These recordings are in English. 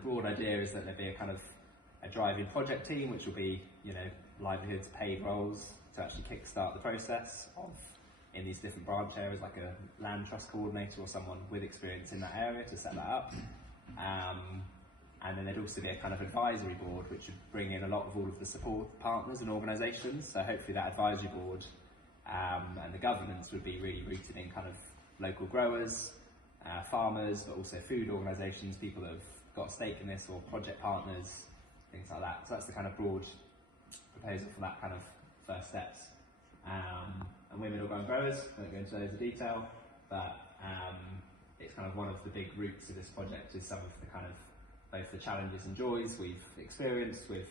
the broad idea is that there'll be a kind of a driving project team, which will be, you know, livelihoods, paid roles to actually kickstart the process of, in these different branch areas, like a land trust coordinator or someone with experience in that area to set that up. And then there'd also be a kind of advisory board, which would bring in a lot of all of the support partners and organisations. So hopefully that advisory board and the governance would be really rooted in kind of local growers, farmers, but also food organisations, people that have got a stake in this, or project partners, things like that. So that's the kind of broad proposal for that kind of first steps. And women organic growers, I won't go into loads of detail, but it's kind of one of the big roots of this project is some of the kind of both the challenges and joys we've experienced with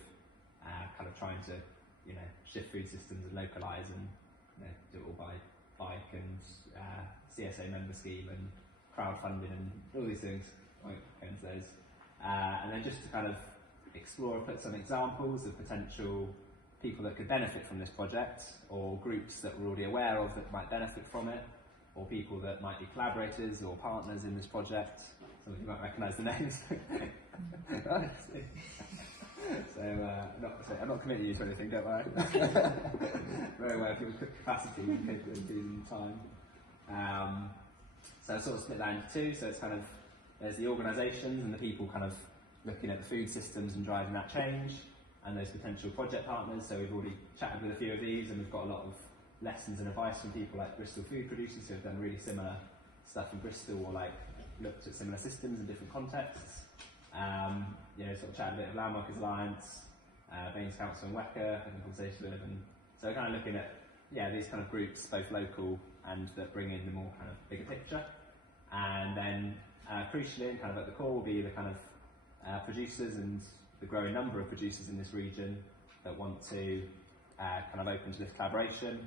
kind of trying to, you know, shift food systems and localise and, you know, do it all by bike and CSA member scheme and crowdfunding and all these things. I won't go into those. And then just to kind of explore and put some examples of potential people that could benefit from this project, or groups that we're already aware of that might benefit from it, or people that might be collaborators or partners in this project. Some of you might recognise the names. I'm not committing you to anything, don't worry. Very aware of people's capacity and capabilities and time. So I sort of split that into two. So it's kind of, there's the organisations and the people kind of looking at the food systems and driving that change, and those potential project partners. So we've already chatted with a few of these, and we've got a lot of lessons and advice from people like Bristol food producers who have done really similar stuff in Bristol, or like looked at similar systems in different contexts. You know, sort of chatted a bit of Landmarkers Alliance, Baines Council and WECA, having a conversation with, and so kind of looking at, yeah, these kind of groups, both local and that bring in the more kind of bigger picture. And then crucially, and kind of at the core, will be the kind of producers and the growing number of producers in this region that want to kind of open to this collaboration,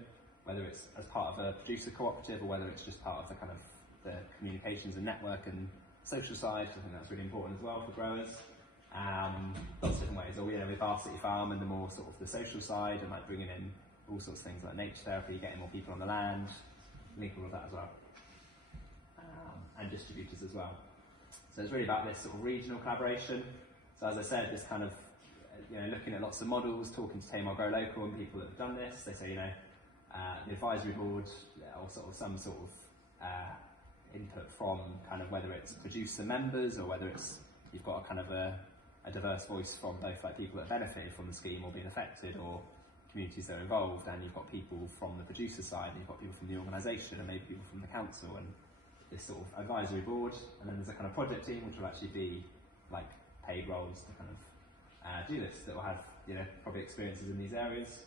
whether it's as part of a producer cooperative or whether it's just part of the kind of the communications and network and social side. I think that's really important as well for growers. Lots of different ways. Or, you know, with Varsity Farm and the more sort of the social side, and like bringing in all sorts of things like nature therapy, getting more people on the land, link all of that as well. And distributors as well. So it's really about this sort of regional collaboration. So as I said, this kind of, you know, looking at lots of models, talking to Tamar Grow Local and people that have done this, they say, you know, the advisory board, or sort of some sort of input from kind of whether it's producer members or whether it's, you've got a kind of a diverse voice from both like people that benefited from the scheme or being affected, or communities that are involved, and you've got people from the producer side, and you've got people from the organisation, and maybe people from the council, and this sort of advisory board. And then there's a kind of project team which will actually be like paid roles to kind of do this, that will have, you know, probably experiences in these areas.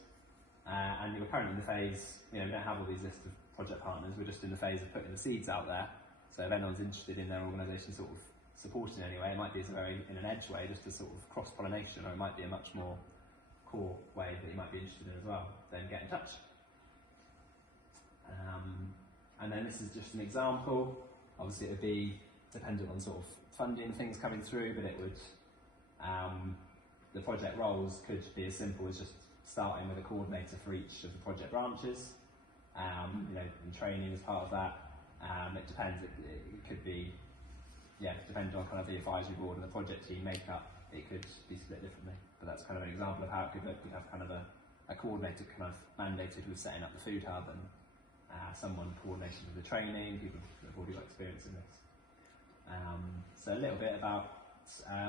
And we're currently in the phase, you know, we don't have all these lists of project partners, we're just in the phase of putting the seeds out there. So if anyone's interested in their organisation sort of supporting anyway, it might be as a very, in an edge way, just a sort of cross-pollination, or it might be a much more core way that you might be interested in as well, then get in touch. And then this is just an example. Obviously it would be dependent on sort of funding things coming through, but it would, the project roles could be as simple as just starting with a coordinator for each of the project branches, you know, and training as part of that. It depends, it could be, yeah, depending on kind of the advisory board and the project team makeup, it could be split differently. But that's kind of an example of how it could look. We have kind of a coordinator kind of mandated with setting up the food hub, and someone coordinating with the training, people that have already got experience in this. So a little bit about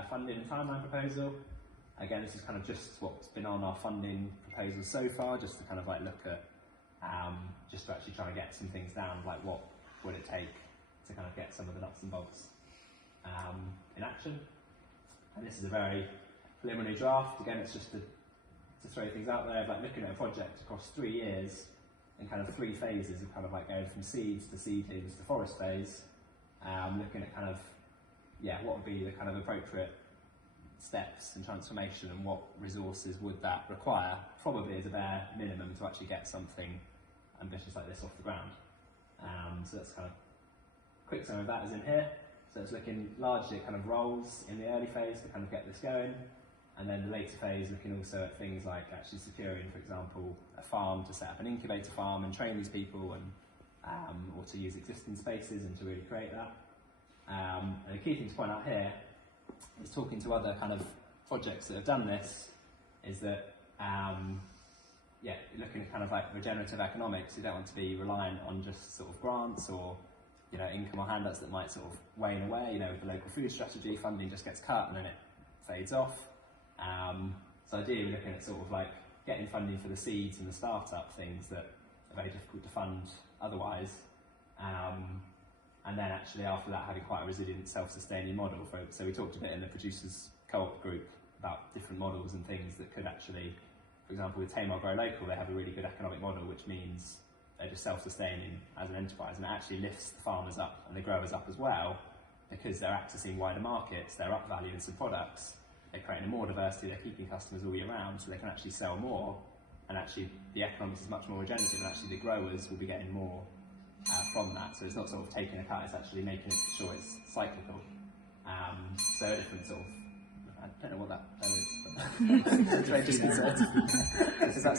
funding and timeline proposal. Again, this is kind of just what's been on our funding proposal so far, just to kind of like look at, just to actually try and get some things down, like what would it take to kind of get some of the nuts and bolts in action. And this is a very preliminary draft. Again, it's just to throw things out there, like looking at a project across 3 years in kind of 3 phases of kind of like going from seeds to seedlings to forest phase, looking at kind of, yeah, what would be the kind of appropriate steps and transformation, and what resources would that require, probably as a bare minimum, to actually get something ambitious like this off the ground. So that's kind of quick summary of that is in here. So it's looking largely at kind of roles in the early phase to kind of get this going, and then the later phase looking also at things like actually securing, for example, a farm to set up an incubator farm and train these people, and or to use existing spaces and to really create that. And the key thing to point out here is talking to other kind of projects that have done this, is that looking at kind of like regenerative economics, you don't want to be reliant on just sort of grants or income or handouts that might sort of wane away. With the local food strategy, funding just gets cut and then it fades off. So ideally we're looking at sort of like getting funding for the seeds and the startup things that are very difficult to fund otherwise. And then actually after that having quite a resilient self-sustaining model. So we talked a bit in the producers co-op group about different models and things that could actually, for example with Tamar Grow Local, they have a really good economic model which means they're just self-sustaining as an enterprise, and it actually lifts the farmers up and the growers up as well, because they're accessing wider markets, they're upvaluing some products, they're creating more diversity, they're keeping customers all year round, so they can actually sell more, and actually the economics is much more regenerative, and actually the growers will be getting more from that. So it's not sort of taking a cut, it's actually making sure it's cyclical. So a different sort of, I don't know what that is, but it's very disconcerting. Is that